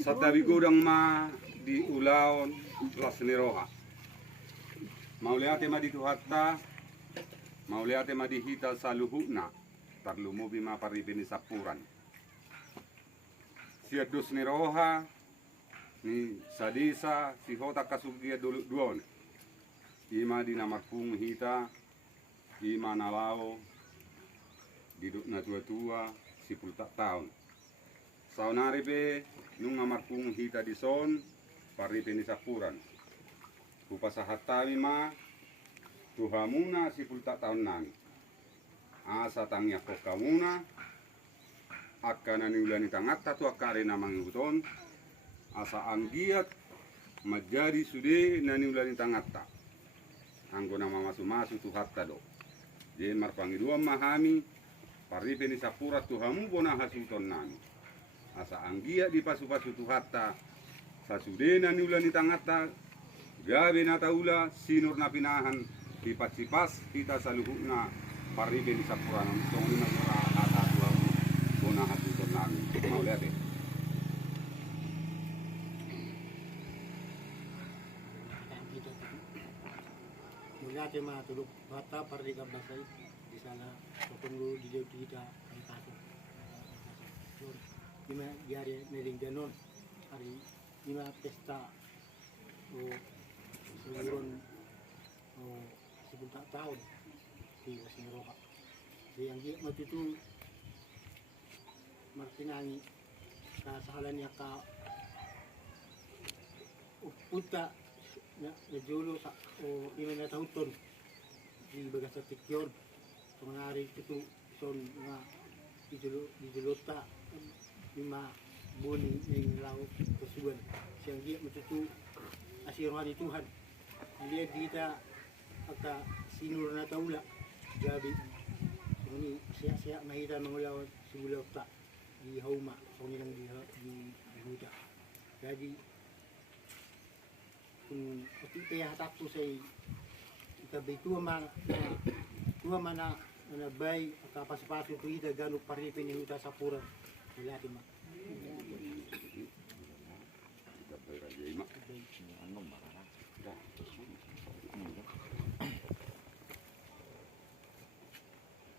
Satabi gudang ma di ulaon lasniroha. Mauliate ma di tuhatta, mauliate ma di hita saluhuna, tarlumubi ma paripini sapuran. Siadus niroha, ni sadisa si hota kasugia dulu duon. Ima di namarpung hita, ima nalao, diduk na tua-tua, si pulta tahun. Saunari be nung namarpung hita di son, paripe ni sapuran. Upasahatawi ma, tuhamuna si pulta tahun nami. Asa tangya kokamuna, akana ni ulani tangata tu akare namang huton, asa anggiat majadi sude nani ulani tangata. Anggo nama masu-masu tu hatta do. Jadi marpangidua mahami, paripe ni sapura tuhamu bona hasuton nami. Asa anggia di pasu-pasu tu hatta, sasudena ni ulani tangata, gabe na taula sinur na pinahan, dipat-sipas kita saluhuna, paripe ni sapura nami. Tunggu na mura hata tuhamu bona hasuton nami. Mau lihat deh. Mula cuma tuluk bata pardika basai di sana sokonglu di jauh kita di kasut. Lima diari nering janon hari lima pesta seluruh sebentar tahun di Wasmiroha. Jadi yang dia waktu itu martinangi kasahalannya ka uputa na jolo sa o ina na tahuton di bagasa tikyon pangari itu son nga dijolota lima boni ning laut kesuban siyang dia matutu asirani Tuhan dia kita aka sinur na taula gabi ini siya mahita mangulaw sigulaw ta di hauma so nilang di huda jadi kung pati kaya hatak po sa ikabay tuwa mana bay kapas-paso ko ita ganok paripin ni huta sa pura wala ti ma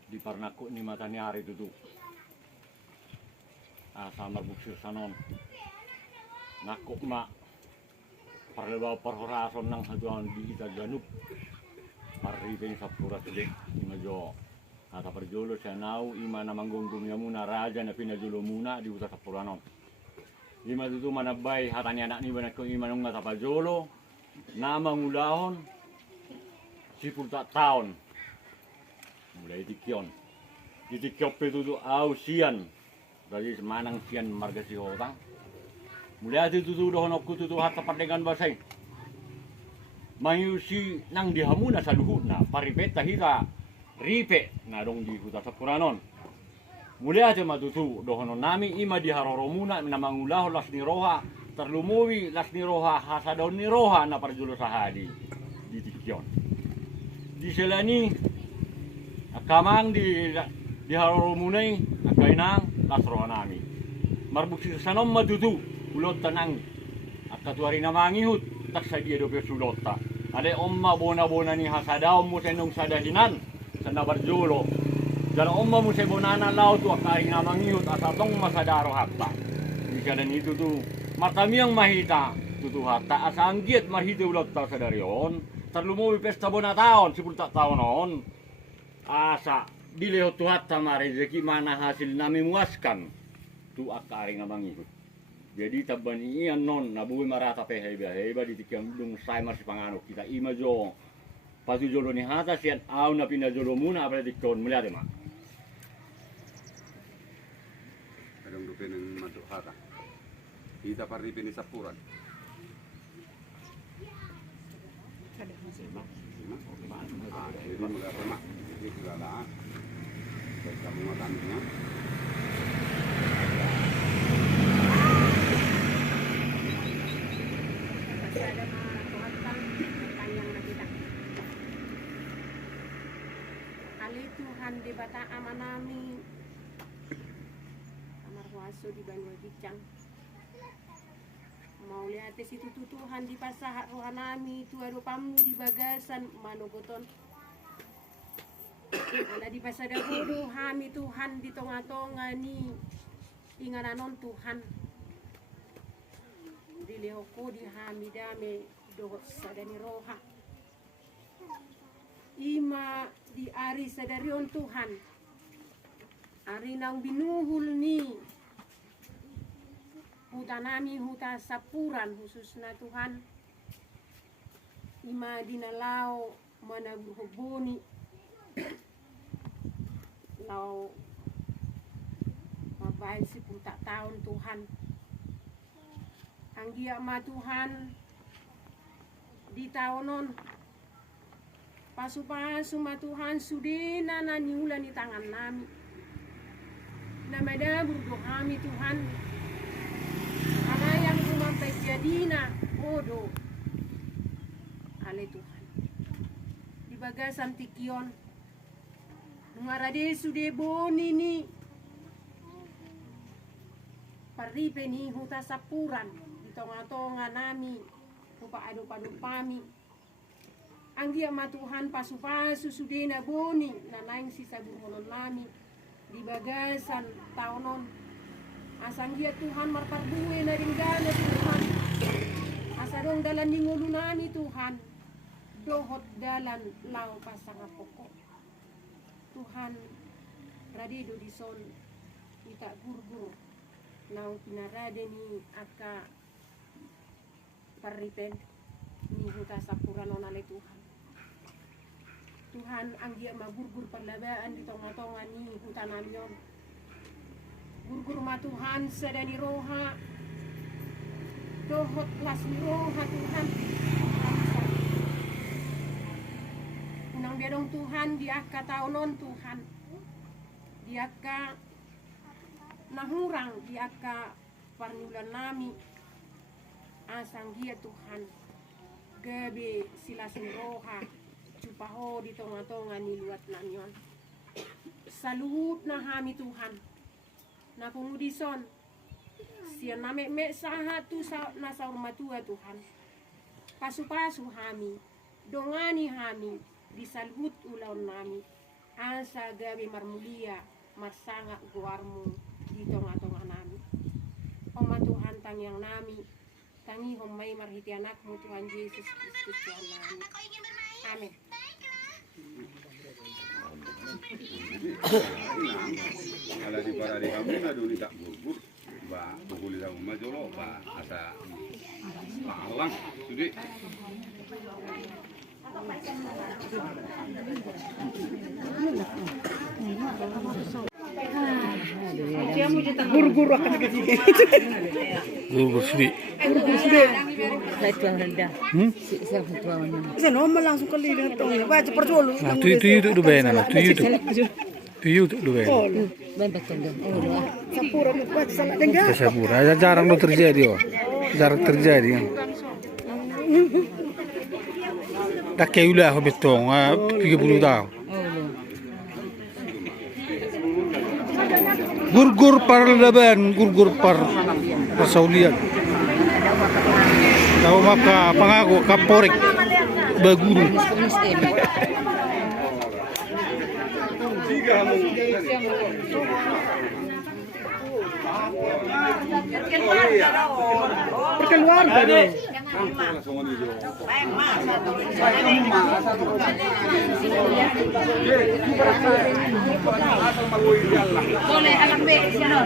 di parnako ni mata ni hari itu sama buksir sanon nakok ma parlebaw parhorason ng haduan di kita ganup paripeng sapura sedek imajo ata parjolo siya nau ima na manggonggong niya muna raja na pinajulo muna di uta sapuranon ima tutu manabay hatani anak ni banak ko ima nung nga tapajolo na mangulahon sipulta taon mulai tikyon ditikyop itu au sian dari semanang sian marga si hotang mulai itu doon ako tutuhat sa pardegan basay. Mayusi nang dihamuna sa luhut na paripet tahira ripe na dong di huta sa puranon. Mulai aja matutu doon nami ima diharoromuna na mangulah las ni roha terlumuwi las ni roha hasadon ni roha na parjulo sahadi di tikyon. Di selani akamang diharoromunay akainang las roha nami. Marbuksi sanom matutu ulot tanang at katuari na mangihut tak sa dia dope sulota ale omma bona ni hasadaw mo sa nung sadahinan sa nabarjolo dala omma mo sa bonana law tu akari na mangihut at atong masadaro hatta ikadan itu tu matamiang mahita tutu hatta asanggit mahita ulot ta sa darion tarlumuwi pesta bona taon 10 taon on asa dilehot tu hatta marezeki mana hasil na memuaskan tu akari na mangihut. Jadi taban iyan non nabuhi marata pe heba di tikyam dung say mar si pangano kita ima jo patu jolo ni hata sian au na pinajolo muna apalagi tikton melihat ma Kadang dupe ng maduk hata. Kita paripe ni sapuran. Jadi mulai apa mak? Ini juga lah. Kamu makannya. Tuhan di bata amanami kamar waso di Banua Gicang mau lihat situ Tuhan di pasah rohanami tu ado pamu di bagasan manogoton ala di pasah dahulu hami Tuhan di tonga-tonga ni ingananon Tuhan di lehoko di hami dame dohot sadani roha ima di ari sadarion Tuhan ari nang binuhul ni hutanami huta sapuran khususnya Tuhan ima dinalao manabuhubuni lau mabain 10 tahun Tuhan anggia ma Tuhan di tahunon pasu-pasu ma Tuhan sudena naniulan di tangan nami namada berdohami Tuhan yang rumampai jadina bodoh ale Tuhan di bagasan tikion ngarade sude boni ni paripe ni huta sapuran di tonga-tonga nami rupa adu padu pami anggia ma Tuhan pasu-pasu sudena boni nanaing sisa burmonon nami di bagasan taonon asanggia Tuhan marparbue na ringgana Tuhan asadong dalan ningulunani Tuhan dohot dalan lau pasanga pokok Tuhan radido di son ita gurgur nau pinarade ni aka paripen ni huta sapura nonale Tuhan Tuhan anggia magurgur perlabaan di tonga-tonga ni huta namion gurgur ma Tuhan sedani roha dohot lasmi roha Tuhan unang biadong Tuhan diaka taonon Tuhan diaka nahurang diaka parnulan nami asang gia Tuhan gabe silasin roha cupaho di tonga-tonga ni luat namion saluhut na hami Tuhan na pumudison siya name me saha tu na saurmatua Tuhan pasu-pasu hami dongani hami disalhut ulaun nami asa gabe marmulia marsanga guarmu di tonga-tonga nami Oma Tuhan tangyang nami tangi homay marhiti anakmu Tuhan Yesus Kristus Tuhan nami amin. Ala di para di kami na duni tak gugur ba pukuli sa majolo ba asa palang sudi Gurgur akan kasih. Gurgur sudi. Gurgur sudah. Itu yang rendah. Siapa tuanya? Bisa nomor langsung kali dengan tong. Baca perjualan. Nah, tu du bena na, tu du bena. Ben betul dah. Oh, Sapura baca salah dengar. Sapura, jarang lo terjadi oh. Jarang terjadi. Tak kayu lah betong, 30 tahun. Gurgur par laban, gurgur par pasaulian. Tahu maka pangako kaporek baguru. Perkeluarga deh. boleh alam be siano.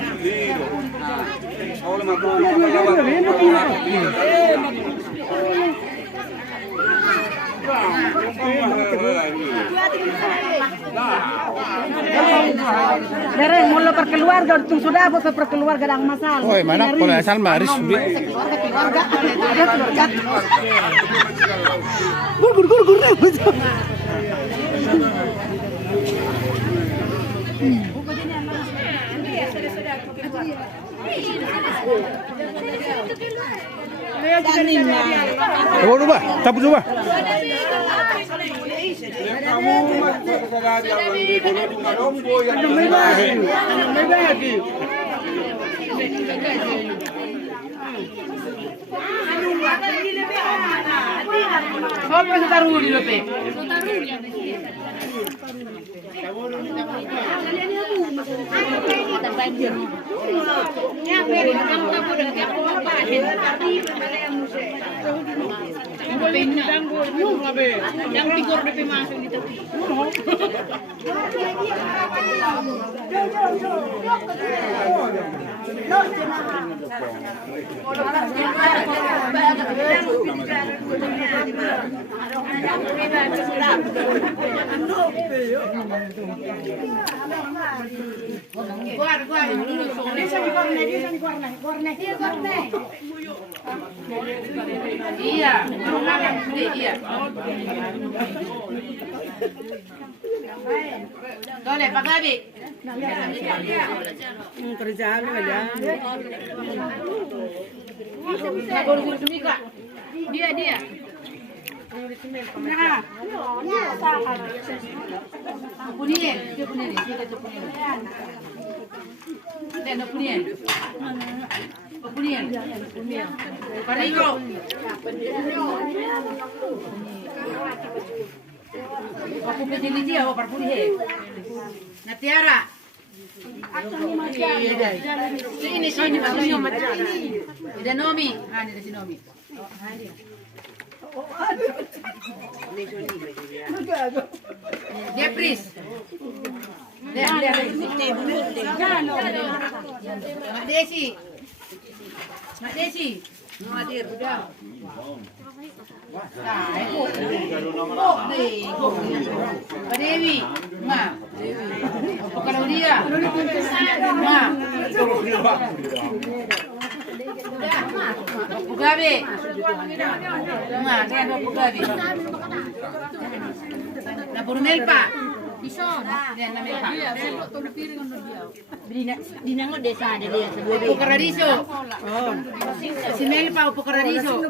Dari mula perkeluarga itu sudah apa perkeluarga yang masalah. Oi, mana kalau asal maris sudi. Keluarga ada keluarga. Gur. Coba, tapu coba. Kopi setaruh di lope. Yang tigor DP masuk di tepi. Iya, iya. Boleh, Pak Gabi. Kerjaan aja. Dia. Punien, dia punien, dia tu punien. Dan punien. Punien. Parigro. Aku penjeli dia apa parpuri he. Natiara. Sini macam. Ida Nomi, ada si Nomi. Dia pris. Mak Desi. Hadir sudah. Pak Dewi, Ma. Kalau dia, Ma. Pugabe, Ma. Dia mau Pugabe. Dapur Melpa. Dia nama Dinango desa ada dia. Pukarariso. Si Melpa o Pukarariso.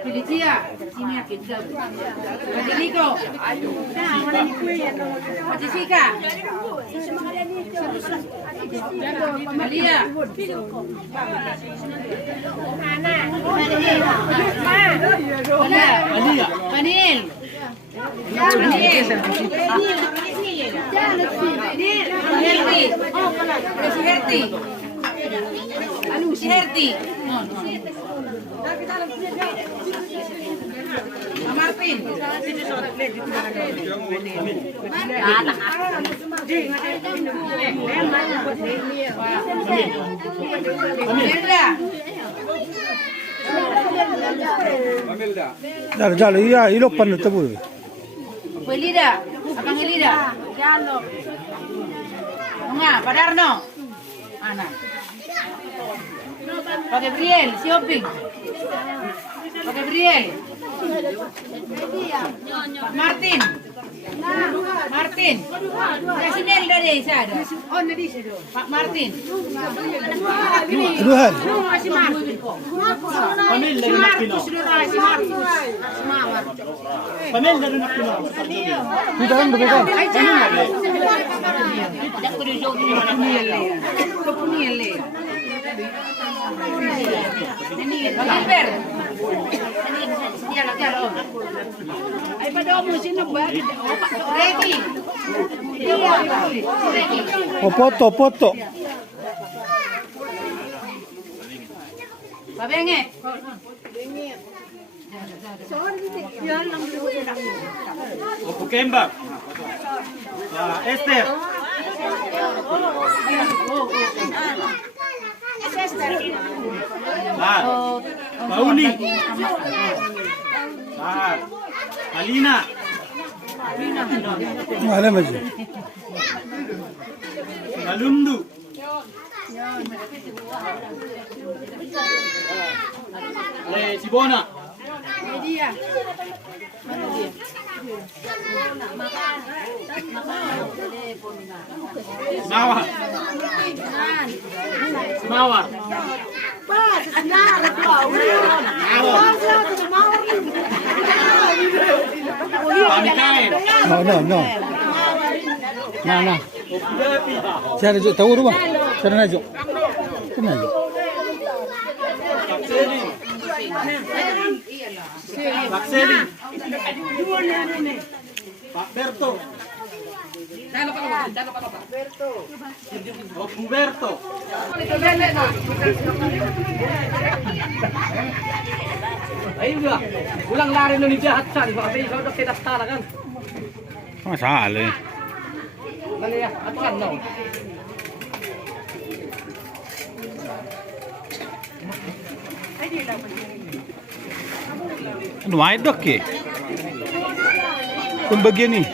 Felicia. Sini kita. Federico. Jessica. Maria. Panil. Si Herti. Martin. Jalo iya ilopan na tabu. Elida, Abang Elida. Enggak, Pak Darno. Anak. Pak Gabriel, Sioping. Pak Gabriel. Pak Martin. Martin. President dari saya. Oh, dari saya. Pak Martin. Duhan. Si Martin. Pamil dari Nakpino. Si Martin. Pamil dari Nakpino. Kita kan begitu. Albert. Ay pada mo sino ba? Ready. O foto. Babenget. Opo Kemba. Esther. Pauli. Alina. Ada macam. Malundu. Sibona. Mawar. No. Nah. Cara jo tahu rumah. Cara najo. Kenal. Pak Seli. Pak Berto. Oh, Humberto. Ayun nga. Ulang lari nun ni jahat san. Baka ikaw na kinastara kan. Masali. Dali ya. Ato kan no. Ano ay dok eh. Kung bagyan ni.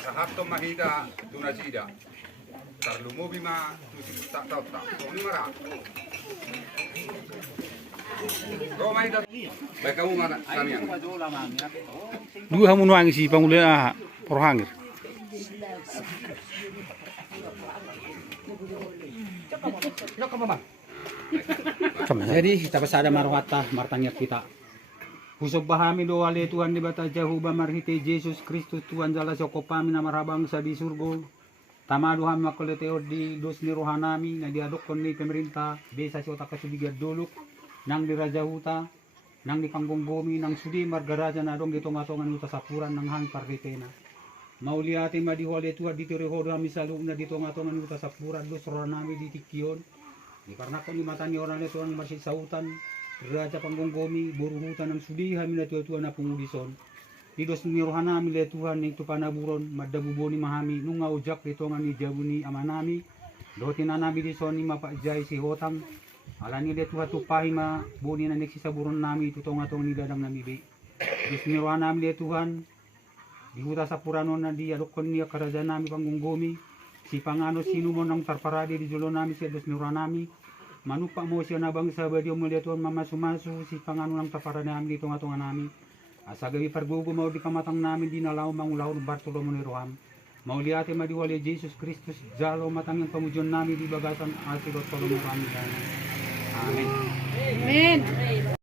Sa hatto mahita tunasida. Tarlumubi ma tusi tak tahu tak. Ini marah. Kau mahita. Baik kamu mana kalian? Dua hamun wangi si pangulia rohangir. Jadi kita pasada marwata martanya kita. Husok bahami do wale Tuhan di bata jauh marhite Yesus Kristus Tuhan jala sokopami na marabang sa di surgo. Tamado hami makoleteo di dos ni rohanami na diadok kon ni pemerintah desa si otak kasubigat duluk nang di Raja Huta nang di Panggonggomi nang sudi margaraja na dong gitong atongan uta sapuran nang hang parritena. Mauliati ma di wale Tuhan di tirehodo hami salung na ditong atongan uta sapuran dos rohanami di tikion. Di karena kon di matanya orang itu orang masih sautan Raja Panggonggomi, buruhutan ng sudi kami na tuwa na pumudison. Didos ni rohana mi le Tuhan ning tupanaburon maddabubo ni mahami nung ngaujak dito nga ni jabu ni amanami. Doti na nabi di son ni mapajay si hotang. Ala ni le Tuhan tupahi ma buni na nagsisaburon nami tutong atong ni dadang namibi. Didos ni rohana mi le Tuhan dihuta sa purano na di adokon ni karajan nami Panggonggomi. Si pangano sino mo nang tarparadi di julo nami si Dios ni rohana nami. Manupa mo siya nabang sa badyo mo liatuan mamasumasu si pangano ng tapara namin dito nga tunga namin. Asa gabi pargugo mo di kamatang namin di nalaw mangulaw ng Bartolomeo ni Roham. Mauliate madiwali Jesus Kristus jalo matang yung pamudyon namin di bagasan asilot Solomon kami. Amen. Amen.